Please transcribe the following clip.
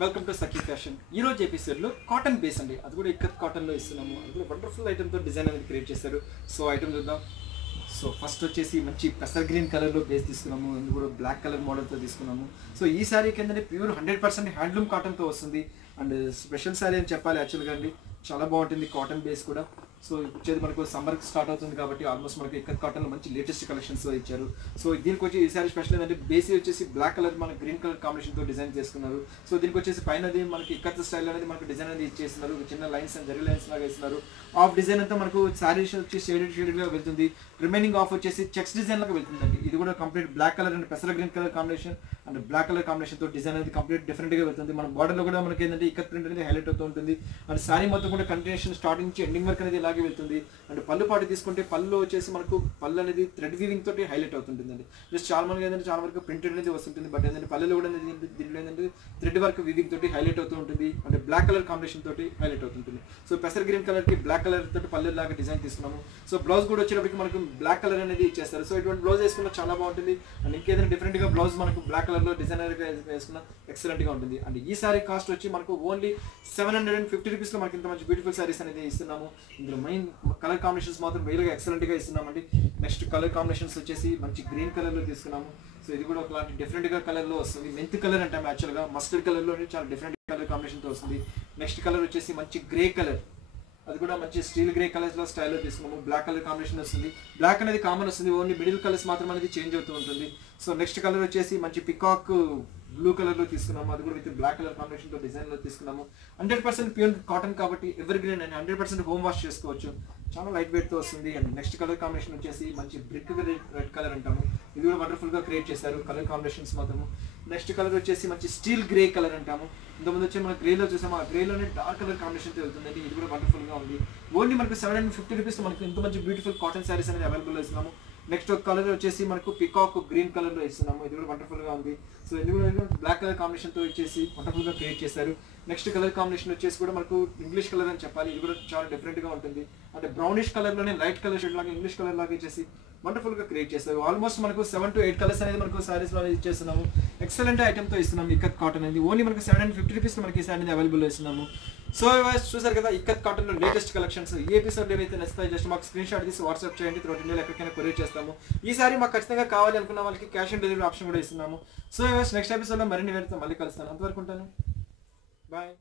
Welcome to Sakhi fashion. ఈ రోజు ఎపిసోడ్లో కాటన్ బేస్ అండి, అది కూడా ఇక్కత్ కాటన్లో ఇస్తున్నాము. అది కూడా వండర్ఫుల్ ఐటమ్తో డిజైన్ అనేది క్రియేట్ చేశారు. సో ఐటమ్ చూద్దాం. సో ఫస్ట్ వచ్చేసి మంచి పెసర్ గ్రీన్ కలర్లో బేస్ తీసుకున్నాము. ఇది కూడా బ్లాక్ కలర్ మోడల్తో తీసుకున్నాము. సో ఈ శారీకి ఏంటంటే ప్యూర్ 100% హ్యాండ్లూమ్ కాటన్తో వస్తుంది. అండ్ స్పెషల్ శారీ అని చెప్పాలి యాక్చువల్గా అండి. చాలా బాగుంటుంది కాటన్ బేస్ కూడా. సో వచ్చేది మనకు సమ్మర్కి స్టార్ట్ అవుతుంది కాబట్టి ఆల్మోస్ట్ మనకి ఇక్కత్ కాటన్లో మంచి లేటెస్ట్ కలెక్షన్స్తో ఇచ్చారు. సో దీనికి వచ్చి ఈ సారీ స్పెషల్ ఏంటంటే బేస్ వచ్చేసి బ్లాక్ కలర్ మన గ్రీన్ కలర్ కాంబినేషన్తో డిజైన్ చేసుకున్నారు. సో దీనికి వచ్చేసి పైనది మనకి ఇక్కత్ స్టైల్ అనేది మనకి డిజైన్ అనేది ఇచ్చేస్తున్నారు. చిన్న లైన్స్ అండ్ జరీ లైన్స్ లాగా ఇస్తున్నారు. ఆఫ్ డిజైన్ అంతా మనకు శారీస్ వచ్చి షేడెడ్గా వెళ్తుంది. రిమైనింగ్ ఆఫ్ వచ్చేసి చెక్స్ డిజైన్ లాగా వెళ్తుందండి. ఇది కూడా కంప్లీట్ బ్లాక్ కలర్ అండ్ పెసర green colour combination and black colour కాంబినేషన్తో డిజైన్ అనేది కంప్లీట్ డిఫరెంట్గా వెళ్తుంది. మన బార్డర్లో కూడా మనకి ఏంటంటే ఇక్కత్ ప్రింట్ అనేది హైలైట్ అవుతూ ఉంటుంది. అండ్ శారీ మొత్తం కూడా కంటిన్యూషన్ స్టార్టింగ్ నుంచి ఎండింగ్ వరకు అనేది ఇలాగే వెళ్తుంది. అండ్ పళ్ళు పాటు తీసుకుంటే పళ్ళు వచ్చేసి మనకు పళ్ళు అనేది థ్రెడ్ వీవింగ్ తోటి హైలైట్ అవుతుంటుందండి. జస్ట్ చాలా మంది ఏంటంటే చాలా వరకు ప్రింటెడ్ అనేది వస్తుంటుంది. బట్ ఏంటంటే పళ్ళలో కూడా దీంట్లో ఏంటంటే థ్రెడ్ వర్క్ వీవింగ్ తోటి హైలైట్ అవుతూ ఉంటుంది. అంటే బ్లాక్ కలర్ కాంబినేషన్ తోటి హైలైట్ అవుతుంటుంది. సో పెసర్ గ్రీన్ కలర్ కి బ్లాక్ కలర్ తోటి పళ్ళు లాగా డిజైన్ తీసుకున్నాము. సో బ్లౌజ్ కూడా వచ్చేటప్పటికి మనకు బ్లాక్ కలర్ అనేది ఇచ్చేస్తారు. సో ఇటువంటి బ్లౌజ్ వేసుకున్న చాలా బాగుంటుంది. అండ్ ఇంకేదైనా డిఫరెంట్ గా బ్లౌజ్ మనకు బ్లాక్ కలర్ లో డిజైనర్ గా వేసుకున్న ఎక్సలెంట్ గా ఉంటుంది. అండ్ ఈ సారీ కాస్ట్ వచ్చి మనకు ఓన్లీ 750 రూపీస్ లో మనకి ఇంత మంచి బ్యూటిఫుల్ సారీస్ అనేది ఇస్తున్నాము. ఇందులో మెయిన్ కలర్ కాంబినేషన్స్ మాత్రం వేలుగా ఎక్సలెంట్ గా ఇస్తున్నామండి. నెక్స్ట్ కలర్ కాంబినేషన్స్ వచ్చేసి మంచి గ్రీన్ కలర్ లో తీసుకున్నాము. సో ఇది కూడా ఒకలాంటి డిఫరెంట్ గా కలర్ లో వస్తుంది. మెంత్ కలర్ అంటాం యాక్చువల్ గా. మస్టర్డ్ కలర్ లో చాలా డిఫరెంట్ కలర్ కాంబినేషన్ తో వస్తుంది. నెక్స్ట్ కలర్ వచ్చేసి మంచి గ్రే కలర్, అది కూడా మంచి స్టీల్ గ్రే కలర్స్ లో స్టైల్లో తీసుకున్నాము. బ్లాక్ కలర్ కాంబినేషన్ వస్తుంది. బ్లాక్ అనేది కామన్ వస్తుంది, ఓన్లీ మిడిల్ కలర్స్ మాత్రం అనేది చేంజ్ అవుతూ ఉంటుంది. సో నెక్స్ట్ కలర్ వచ్చేసి మంచి పికాక్ బ్లూ కలర్ లో తీసుకున్నాము. అది కూడా విత్ బ్లాక్ కలర్ కాంబినేషన్ తో డిజైన్ లో తీసుకున్నాము. 100% ప్యూర్ కాటన్ కాబట్టి ever green and 100% home wash చేసుకోవచ్చు. చాలా లైట్ వెయిట్ తో వస్తుంది. అండ్ నెక్స్ట్ కలర్ కాంబినేషన్ వచ్చేసి మంచి బ్రిక్ రెడ్ కలర్ అంటాము. ఇది కూడా వండర్ఫుల్ గా క్రియేట్ చేశారు కలర్ కాంబినేషన్స్ మాత్రము. నెక్స్ట్ కలర్ వచ్చేసి మంచి స్టీల్ గ్రే కలర్ అంటాము. ఇంతకుముందు వచ్చి మనం గ్రేలో చూసాము, ఆ గ్రేలోనే డార్క్ కలర్ కాంబినేషన్ వెళ్తుందండి. ఇది కూడా వండర్ఫుల్ గా ఉంది. ఓన్లీ మనకు 750 రూపీస్ మనకు ఇంత మంచి బ్యూటిఫుల్ కాటన్ శారీస్ అనేది అవైలబుల్ ఇస్తున్నాము. నెక్స్ట్ ఒక కలర్ వచ్చేసి మనకు పికాక్ గ్రీన్ కలర్ లో ఇస్తున్నాము. ఇది కూడా వండర్ఫుల్ గా ఉంది. సో ఇది కూడా బ్లాక్ కలర్ కాంబినేషన్ తో ఇచ్చేసి వండర్ఫుల్ గా క్రియేట్ చేశారు. నెక్స్ట్ కలర్ కాంబినేషన్ వచ్చేసి కూడా మనకు ఇంగ్లీష్ కలర్ అని చెప్పాలి. ఇది కూడా చాలా డిఫరెంట్ గా ఉంటుంది. అంటే బ్రౌనిష్ కలర్ లోనే లైట్ కలర్ షేడ్ లాగా ఇంగ్లీష్ కలర్ లాగా ఇచ్చేసి వండర్ఫుల్ గా క్రియేట్ చేస్తారు. ఆల్మోస్ట్ మనకు 7 to 8 కలర్స్ అనేది మనకు సారీస్ లో ఇచ్చేస్తున్నాము. ఎక్సలెంట్ ఐటమ్ తో ఇస్తున్నాము. ఇక్కత్ కాటన్ అనేది ఓన్లీ మనకు 750 రూపీస్ మనకి ఈ సారీ అనేది అవైలబుల్ ఇస్తున్నాము. సో చూసారు కదా ఇక్కత్ కాటన్ లో లేటెస్ట్ కలెక్షన్స్. ఈ ఎపిసోడ్ ఏవైతే నచ్చుతాయి జస్ట్ మాకు స్క్రీన్ షాట్ తీసి వాట్సాప్ చేయండి. త్రూఅవుట్ ఇండియాలో ఎక్కడికైనా కొరియర్ చేస్తాము. ఈ సారీ మాకు ఖచ్చితంగా కావాలి అనుకున్న వాళ్ళకి క్యాష్ ఆన్ డెలివరీ ఆప్షన్ కూడా ఇస్తున్నాము. సో నెక్స్ట్ ఎపిసోడ్ లో మరిన్ని వేరుతో మళ్ళీ కలుస్తాను. అంతవరకు ఉంటాను. బాయ్.